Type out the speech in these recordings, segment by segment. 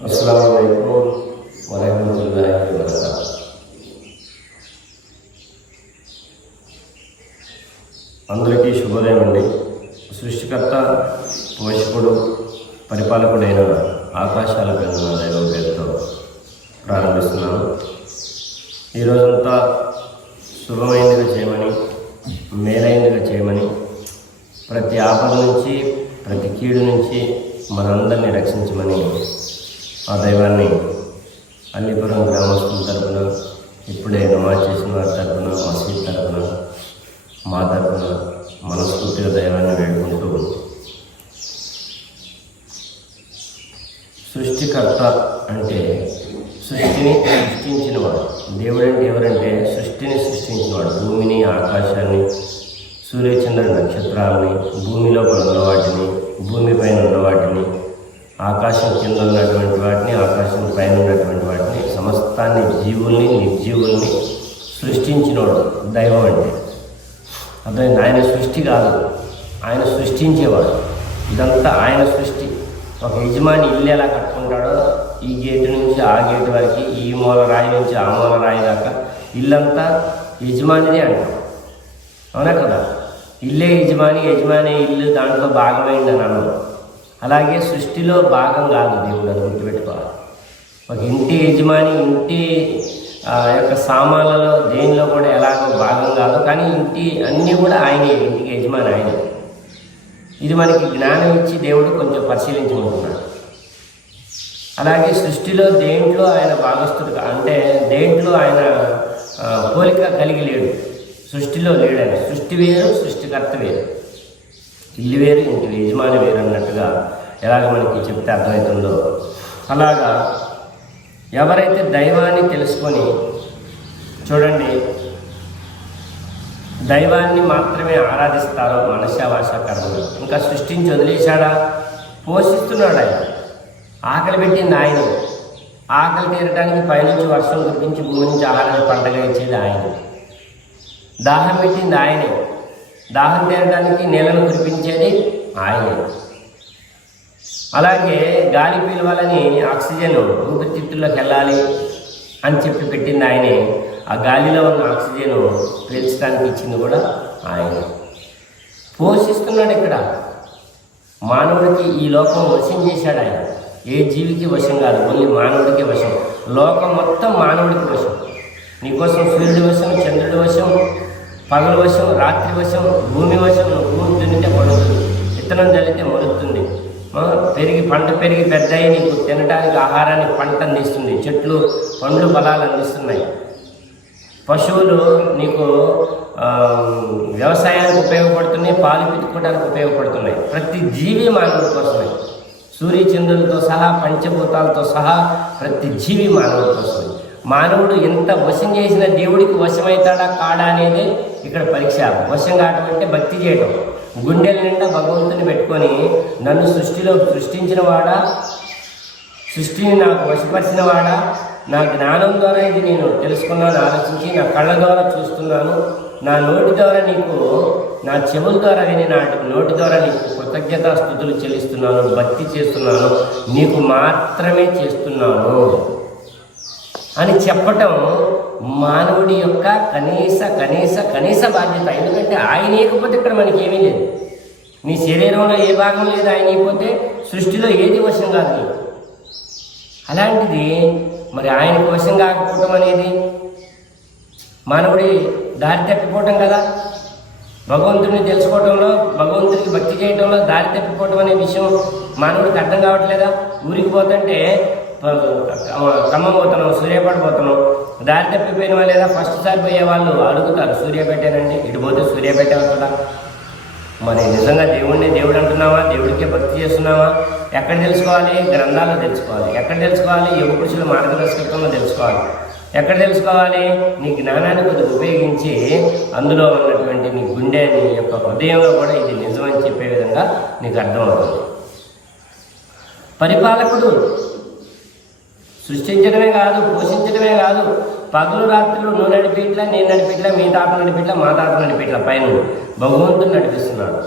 అస్సలం అయికు వరహమతుల్లాహి వబరకాతుహు అందరికీ శుభోదయం అండి సృష్టికర్త పోషకుడు పరిపాలకుడైన ఆకాశాల పెంచిన దైవం పేరుతో ప్రారంభిస్తున్నాను. ఈరోజంతా శుభమైనదిగా చేయమని మేలైనదిగా చేయమని ప్రతి ఆపద నుంచి ప్రతి కీడు నుంచి మనందరినీ రక్షించమని ఆ దైవాన్ని అల్లిపురం గ్రామస్తుల తరఫున ఇప్పుడే నమాజ్ చేసిన వారి తరపున మసీద్ తరఫున మా తరపున మనస్ఫూర్తిగా దైవాన్ని వేడుకుంటూ సృష్టికర్త అంటే సృష్టిని సృష్టించినవాడు. దేవుడు అంటే ఎవరంటే సృష్టిని సృష్టించినవాడు. భూమిని ఆకాశాన్ని సూర్యచంద్ర నక్షత్రాలని భూమిలో ఉన్న వాటిని భూమి పైన ఉన్న వాటిని ఆకాశం కింద ఉన్నటువంటి వాటిని ఆకాశం పైన ఉన్నటువంటి వాటిని సమస్తాన్ని జీవుల్ని నిర్జీవుల్ని సృష్టించినవాడు దైవం అంటే. అర్థమైంది ఆయన సృష్టి కాదు. ఆయన సృష్టించేవాడు. ఇదంతా ఆయన సృష్టి. ఒక యజమాని ఇల్లు ఎలా కట్టుకుంటాడో ఈ గేటు నుంచి ఆ గేటు వరకు ఈ మూల రాయి నుంచి ఆ మూల రాయి దాకా ఇల్లంతా యజమానిదే అంటాం. అవునా కదా? ఇల్లే యజమాని యజమాని ఇల్లు దాంట్లో భాగమైందని అన్నాం. అలాగే సృష్టిలో భాగం కాదు దేవుడు అది గుర్తుపెట్టుకోవాలి. ఒక ఇంటి యజమాని ఇంటి ఆ, యొక్క సామాన్లలో దేనిలో కూడా ఎలాగో భాగం కాదు. కానీ ఇంటి అన్నీ కూడా ఆయనే ఇంటికి యజమాని ఆయనే. ఇది మనకి జ్ఞానం ఇచ్చి దేవుడు కొంచెం పరిశీలించుకుంటున్నాడు అలాగే సృష్టిలో దేంట్లో ఆయన భాగస్థుడు అంటే దేంట్లో ఆయన పోలిక కలిగి లేడు. సృష్టిలో లేడు ఆయన సృష్టి వేరు సృష్టికర్త వేరు. ఇల్లు వేరు ఇంటి యజమాని వేరు అన్నట్టుగా ఎలాగ మనకి చెప్తే అర్థమవుతుందో. అలాగా ఎవరైతే దైవాన్ని తెలుసుకొని చూడండి దైవాన్ని మాత్రమే ఆరాధిస్తారో మనశావాస కర్మలు. ఇంకా సృష్టించి వదిలేశాడా? పోషిస్తున్నాడు ఆయన. ఆకలి పెట్టింది ఆయన. ఆకలి తీరడానికి పైనుంచి వర్షం కురిపించి భూమి నుంచి ఆహారాన్ని పంటగా ఇచ్చేది ఆయన. దాహం పెట్టింది ఆయనే. దాహం తీరడానికి నీళ్ళను కురిపించేది ఆయనే. అలాగే గాలి పీలవాలని ఆక్సిజన్ ఊపిరితిత్తుల్లోకి వెళ్ళాలి అని చెప్పి పెట్టింది ఆయనే. ఆ గాలిలో ఉన్న ఆక్సిజన్ పీల్చడానికి ఇచ్చింది కూడా ఆయన. పోషిస్తున్నాడు ఇక్కడ. మానవుడికి ఈ లోకం వశం చేశాడు ఆయన. ఏ జీవికి వశం కాదు ఓన్లీ మానవుడికి వశం. లోకం మొత్తం మానవుడికి వశం. నీకోసం సూర్యుడి వశం చంద్రుడి వశం పగల వశం రాత్రి వశం భూమి వశం భూమి దున్నితే పడుతుంది విత్తనం జల్లితే మరుతుంది పెరిగి పంట పెరిగి పెద్దయి నీకు తినడానికి ఆహారాన్ని పంట అందిస్తుంది. చెట్లు పండ్లు ఫలాలు అందిస్తున్నాయి. పశువులు నీకు వ్యవసాయానికి ఉపయోగపడుతున్నాయి పాలు పితుకోవడానికి ఉపయోగపడుతున్నాయి. ప్రతి జీవి మానవుడి కోసమే. సూర్యచంద్రులతో సహా పంచభూతాలతో సహా ప్రతి జీవి మానవుడి కోసమే. మానవుడు ఎంత వశం చేసిన దేవుడికి వశమవుతాడా కాడా అనేది ఇక్కడ పరీక్ష. వశం కావటం అంటే భక్తి చేయటం. గుండెల నిండా భగవంతుని పెట్టుకొని నన్ను సృష్టిలో సృష్టించిన వాడా సృష్టిని నాకు వశపరిచిన వాడా నా జ్ఞానం ద్వారా ఇది నేను తెలుసుకున్నాను ఆలోచించి నా కళ్ళ ద్వారా చూస్తున్నాను. నా నోటి ద్వారా నీకు నా చెవుల ద్వారా విని నా నోటి ద్వారా నీకు కృతజ్ఞతా స్థుతులు చెల్లిస్తున్నాను భక్తి చేస్తున్నాను. నీకు మాత్రమే చేస్తున్నాను అని చెప్పటం మానవుడి యొక్క కనీస కనీస కనీస బాధ్యత. ఎందుకంటే ఆయన ఇకపోతే ఇక్కడ మనకి ఏమీ లేదు. నీ శరీరంలో ఏ భాగం లేదు ఆయన ఇవ్వకపోతే సృష్టిలో ఏది వశం కాదు అలాంటిది మరి ఆయనకు వశం కాకపోవటం అనేది మానవుడి దారి తప్పిపోవటం కదా. భగవంతుడిని తెలుసుకోవటంలో భగవంతుడికి భక్తి చేయటంలో దారి తప్పిపోవటం అనే విషయం మానవుడికి అర్థం కావట్లేదా? ఊరికి పోతుంటే ఖమ్మం పోతున్నాం సూర్యాపేట పోతున్నాం దారి తప్పిపోయిన వాళ్ళు లేదా ఫస్ట్ సారి పోయే వాళ్ళు అడుగుతారు సూర్యాపేటేనండి. ఇటు పోతే సూర్యాపేట అవుతుందా మరి నిజంగా దేవుడిని దేవుడు అంటున్నావా? దేవుడికే భక్తి చేస్తున్నావా? ఎక్కడ తెలుసుకోవాలి? గ్రంథాల్లో తెలుసుకోవాలి. ఎక్కడ తెలుసుకోవాలి? యువ పురుషుల మార్గదర్శకత్వంలో తెలుసుకోవాలి. ఎక్కడ తెలుసుకోవాలి? నీ జ్ఞానాన్ని కొద్దిగా ఉపయోగించి అందులో ఉన్నటువంటి నీ గుండె నీ యొక్క హృదయంలో కూడా ఇది నిజమని చెప్పే విధంగా నీకు అర్థమవుతుంది. పరిపాలకుడు సృష్టించడమే కాదు పోషించడమే కాదు. పగలు రాత్రులు నువ్వు నడిపిట్లా నేను నడిపిట్లా మీ తాత నడిపిట్లా మా తాత నడిపిట్లా. పైన భగవంతుడు నడిపిస్తున్నాడు.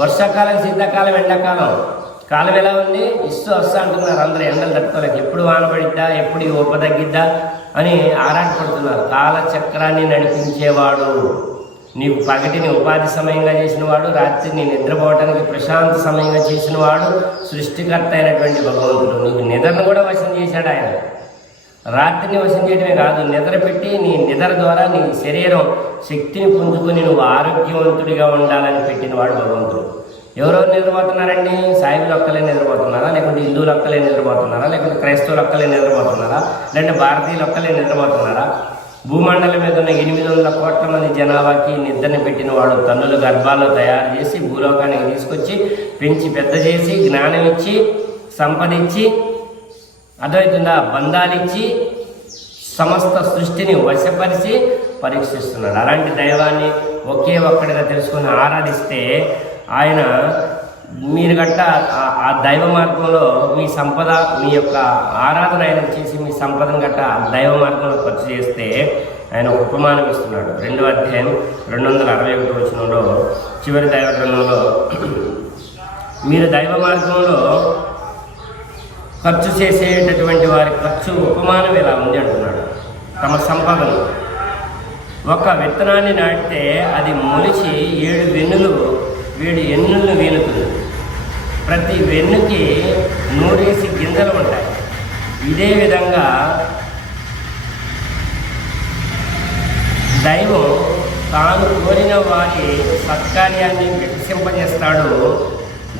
వర్షాకాలం శీతాకాలం ఎండాకాలం. కాలం ఎలా ఉంది? ఇస్తూ వస్తా అంటున్నారు అందరూ ఎండలు తట్టుకోలేక. ఎప్పుడు వాన పడిద్దా? ఎప్పుడు ఈ తగ్గిద్దా? అని ఆరాటపడుతున్నారు. కాలచక్రాన్ని నడిపించేవాడు. నీవు పగటిని ఉపాధి సమయంగా చేసిన వాడు రాత్రిని నిద్రపోవటానికి ప్రశాంత సమయంగా చేసిన వాడు సృష్టికర్త అయినటువంటి భగవంతుడు. నీకు నిద్రను కూడా వశం చేశాడు ఆయన. రాత్రిని వశం చేయడమే కాదు నిద్ర పెట్టి నీ నిద్ర ద్వారా నీ శరీరం శక్తిని పుంజుకొని నువ్వు ఆరోగ్యవంతుడిగా ఉండాలని పెట్టిన వాడు భగవంతుడు. ఎవరెవరు నిద్రపోతున్నారండి? సాయిబులు ఒక్కలే నిద్రపోతున్నారా? లేకుంటే హిందువులు ఒక్కలే నిద్రపోతున్నారా? లేకుంటే క్రైస్తవులు ఒక్కలే నిద్రపోతున్నారా? లేదంటే భారతీయులు ఒక్కలే నిద్రపోతున్నారా? భూమండలం మీద ఉన్న ఎనిమిది వందల కోట్ల మంది జనాభాకి నిద్రని పెట్టిన వాడు తన్నులు గర్భాల్లో తయారు చేసి భూలోకానికి తీసుకొచ్చి పెంచి పెద్ద చేసి జ్ఞానం ఇచ్చి సంపదించి అర్థమవుతుందా బంధాలిచ్చి సమస్త సృష్టిని వశపరిచి పరీక్షిస్తున్నాడు. అలాంటి దైవాన్ని ఒకే ఒక్కడిగా తెలుసుకుని ఆరాధిస్తే ఆయన మీరు గట్ట ఆ- దైవ మార్గంలో మీ సంపద మీ యొక్క ఆరాధన ఆయన చేసి మీ సంపదను గట్ట దైవ మార్గంలో ఖర్చు చేస్తే ఆయన ఉపమానం ఇస్తున్నాడు. రెండో అధ్యాయం రెండు వందల అరవై ఒకటి వచ్చినంలో చివరి దైవ గ్రంథంలో మీరు దైవ మార్గంలో ఖర్చు చేసేటటువంటి వారి ఖర్చు ఉపమానం ఇలా ఉంది అంటున్నాడు. తమ సంపదను. ఒక విత్తనాన్ని నాటితే అది మొలిచి ఏడు వెన్నులు ఏడు ఎన్నులను ప్రతి వెన్నుకి నూరేసి గింజలు ఉంటాయి. ఇదే విధంగా దైవం తాను కోరిన వారి సత్కార్యాన్ని వికసింపజేస్తాడు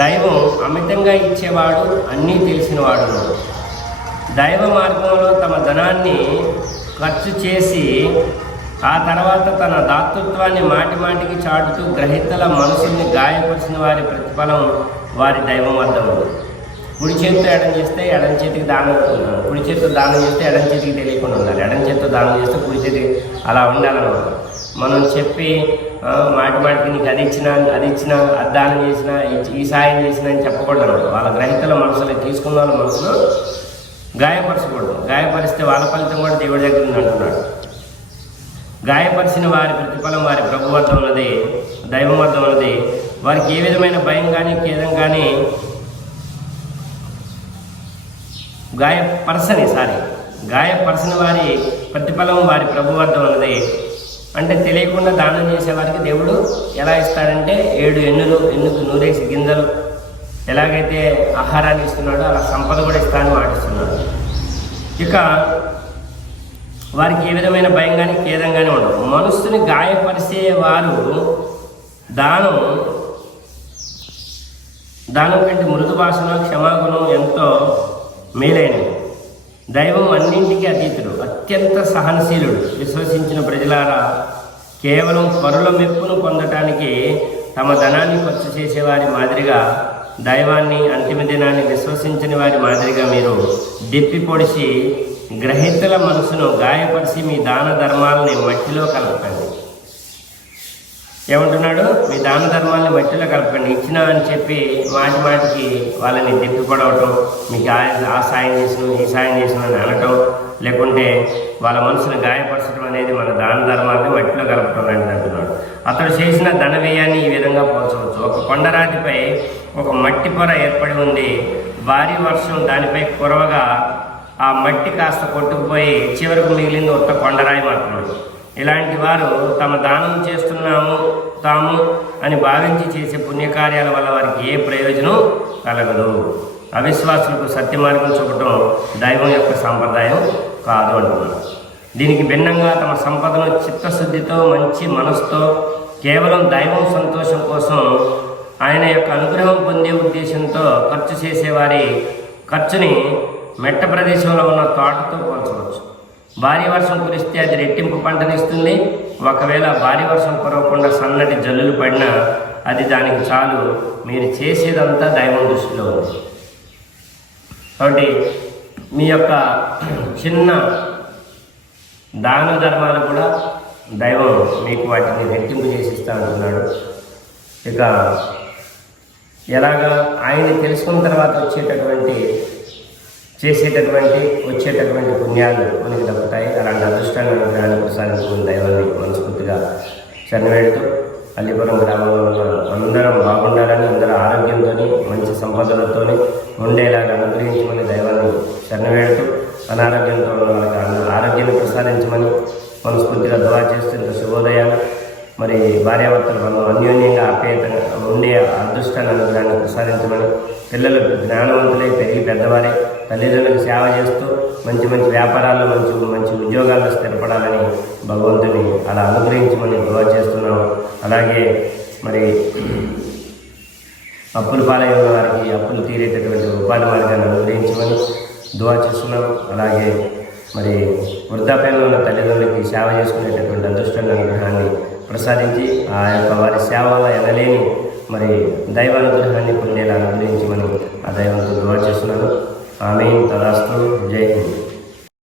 దైవం అమితంగా ఇచ్చేవాడు అన్నీ తెలిసినవాడు. దైవ మార్గంలో తమ ధనాన్ని ఖర్చు చేసి ఆ తర్వాత తన దాతృత్వాన్ని మాటి మాటికి చాటుతూ గ్రహీతల మనసుల్ని గాయపరిచిన వారి ప్రతిఫలం వారి దైవం వద్ద ఉంది. కుడి చేతితో ఎడం చేస్తే ఎడం చేతికి దానం ఉండాలి కుడి చేతితో దానం చేస్తే ఎడం చేతికి తెలియకుండా ఉండాలి. ఎడం చేతితో దానం చేస్తే కుడి చేతికి అలా ఉండాలన్నమాట మనం చెప్పి మాటి మాటికి నీకు అది ఇచ్చినా అది ఇచ్చినా అది దానం చేసినా ఈ- సాయం చేసినా అని చెప్పకూడదు అనమాట వాళ్ళ గ్రహీతల మనసులో తీసుకున్న వాళ్ళ మనసులో గాయపరచకూడదు. గాయపరిస్తే వాళ్ళ ఫలితం కూడా దేవుడి దగ్గర ఉంది అంటున్నాడు. గాయపరిచిన వారి ప్రతిఫలం వారి ప్రభు వద్ద ఉన్నది దైవం వద్ద ఉన్నది వారికి ఏ విధమైన భయం కానీ ఖేదం కానీ గాయపరచని సారీ గాయపరచని వారి ప్రతిఫలం వారి ప్రభు వద్ద ఉన్నది. అంటే తెలియకుండా దానం చేసే వారికి దేవుడు ఎలా ఇస్తాడంటే ఏడు ఎన్నులు ఎన్నుకు నూరేసి గింజలు ఎలాగైతే ఆహారాన్ని ఇస్తున్నాడో అలా సంపద కూడా ఇస్తానని వాటిస్తున్నాడు ఇక వారికి ఏ విధమైన భయం కానీ ఖేదం కానీ ఉండవు. మనస్సుని గాయపరిచే వారు దానం దానం కంటే మృదు భాషలో క్షమాగుణం ఎంతో మేలైనది. దైవం అన్నింటికీ అతీతుడు అత్యంత సహనశీలుడు. విశ్వసించిన ప్రజలారా కేవలం పరుల మెప్పును పొందటానికి తమ ధనాన్ని ఖర్చు చేసేవారి మాదిరిగా దైవాన్ని అంతిమ దినాన్ని విశ్వసించని వారి మాదిరిగా మీరు దిప్పి పొడిచి గ్రహీతల మనసును గాయపరిచి మీ దాన ధర్మాలని మట్టిలో కలపండి. ఏమంటున్నాడు? మీ దాన ధర్మాలను మట్టిలో కలపండి. ఇచ్చినా అని చెప్పి మాటి మాటికి వాళ్ళని తిప్పిపడవటం మీకు ఆ ఆ సాయం చేసిన ఈ సాయం చేసిన అని అనటం లేకుంటే వాళ్ళ మనసును గాయపరచడం అనేది మన దాన ధర్మాన్ని మట్టిలో కలపటం అని అంటున్నాడు. అతడు చేసిన ధన వ్యయాన్ని ఈ విధంగా పోల్చవచ్చు. ఒక కొండరాతిపై ఒక మట్టి పొర ఏర్పడి ఉంది. భారీ వర్షం దానిపై కురవగా ఆ మట్టి కాస్త కొట్టుకుపోయి చివరకు మిగిలింది ఒక్క కొండరాయి మాత్రమే. ఇలాంటి వారు తమ దానం చేస్తున్నాము తాము అని భావించి చేసే పుణ్యకార్యాల వల్ల వారికి ఏ ప్రయోజనం కలగదు. అవిశ్వాసులకు సత్య మార్గం చూపటం దైవం యొక్క సాంప్రదాయం కాదు అంటున్నారు. దీనికి భిన్నంగా తమ సంపదను చిత్తశుద్ధితో మంచి మనసుతో కేవలం దైవం సంతోషం కోసం ఆయన యొక్క అనుగ్రహం పొందే ఉద్దేశంతో ఖర్చు చేసేవారి ఖర్చుని మెట్ట ప్రదేశంలో ఉన్న తోటతో పోల్చవచ్చు. భారీ వర్షం కురిస్తే అది రెట్టింపు పంటనిస్తుంది ఒకవేళ భారీ వర్షం కురవకుండా సన్నటి జల్లులు పడినా అది దానికి చాలు. మీరు చేసేదంతా దైవం దృష్టిలో ఉంది. కాబట్టి మీ యొక్క చిన్న దాన ధర్మాలు కూడా దైవం మీకు వాటిని రెట్టింపు చేసి అంటున్నాడు. ఇక ఎలాగా ఆయన తెలుసుకున్న తర్వాత వచ్చేటటువంటి చేసేటటువంటి వచ్చేటటువంటి పుణ్యాలు మనకి దక్కుతాయి. అలాంటి అదృష్టాన్ని అనుగ్రహాన్ని ప్రసాదించుకుని దైవాన్ని మనస్ఫూర్తిగా చనివేడుతూ అల్లిపురం గ్రామంలో ఉన్న అందరం బాగుండాలని అందరూ ఆరోగ్యంతో మంచి సంపదలతో ఉండేలాగా అనుగ్రహించమని దైవాన్ని చనివేడుతూ అనారోగ్యంతో ఉన్న వాళ్ళకి ఆరోగ్యాన్ని ప్రసాదించమని మనస్ఫూర్తిగా దువా చేస్తున్న ఇంత శుభోదయాన్ని మరి భార్యాభర్తలు మనం అన్యోన్యంగా ఆప్యాయతంగా ఉండే అదృష్టాన్ని అనుగ్రహాన్ని ప్రసాదించమని పిల్లలు జ్ఞానవంతులై పెరిగి పెద్దవారే తల్లిదండ్రులకు సేవ చేస్తూ మంచి మంచి వ్యాపారాల్లో మంచి మంచి ఉద్యోగాల్లో స్థిరపడాలని భగవంతుని అలా అనుగ్రహించమని దువా చేస్తున్నాం. అలాగే మరి అప్పులు పాలై వారికి అప్పులు తీరేటటువంటి ఉపాధి మార్గాన్ని అనుగ్రహించమని దువా చేస్తున్నాం. అలాగే మరి వృద్ధాప్యంలో ఉన్న తల్లిదండ్రులకి సేవ చేసుకునేటటువంటి అదృష్టాన్ని అనుగ్రహాన్ని ప్రసాదించి ఆ యొక్క వారి సేవల ఎనలేని మరి దైవ అనుగ్రహాన్ని పొందేలా అనుగ్రహించమని ఆ దైవంతో దువా చేస్తున్నాను. आमीन तदास्तु जय हिंद